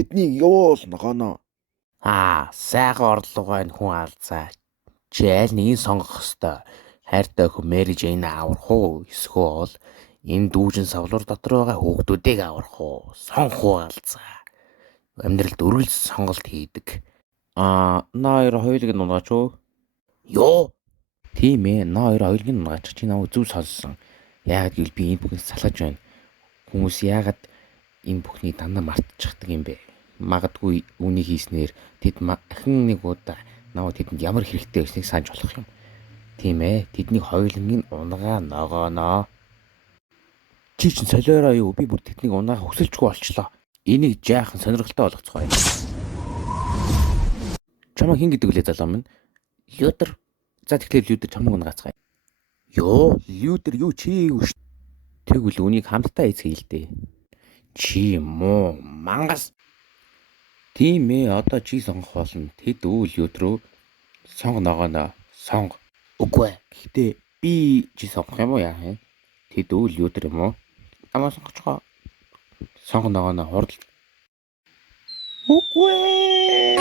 тэднийг явуул ногооно. Сайхан орлого байна хүн алзаа. Чи аль нэгийг сонгох ёстой? Хайртай охин Мэри Жейн аврах уу? Эсвэл энэ дүүжин савлуур дотор байгаа хүүхдүүдийг аврах уу? Сонгох уу алзаа. Амьдралд үргэлж сонголт хийдэг. Ноёр хоёулыг нь унгаач уу? Юу? Тийм ээ, ноёр хоёулыг нь унгаач. Чи намайг зөв сонссон. Яагаад гэвэл би энэ бүхнээс салгаж байна. Хүмүүс яагаад энэ бүхнийг дандаа мартчихдаг юм бэ? Магадгүй үүнийг хийснээр тэд ахин нэг удаа намайг тэдэнд ямар хэрэгтэй байсныг санаж болох юм. Тийм ээ, тэдний хоёуланг нь унгаа ногооно. Чи чинь солиороо юу? Би бүр тэднийг унгаах хүсэлжгүй болчлоо. Энийг жаахан сонирхолтой болгоцгоо. Чамаа хин гэдэг үлээ залуу минь? Лютер. За тэгэхээр Лютер чамайг унгаацгаая. Юу? Лютер юу чи юу ш? Тэгвэл үнийг хамтдаа эзэхий л дээ. Чи муу мангас. Тийм ээ, одоо чи сонгох болно. Тэд Лютер сонго ногооно. Сонго. Үгүй. Гэхдээ би чи сонгох юм уу яа? Тэд Лютер юм уу? Намаа сонгоцгоо. Сонго ногооно хурд. Үгүй.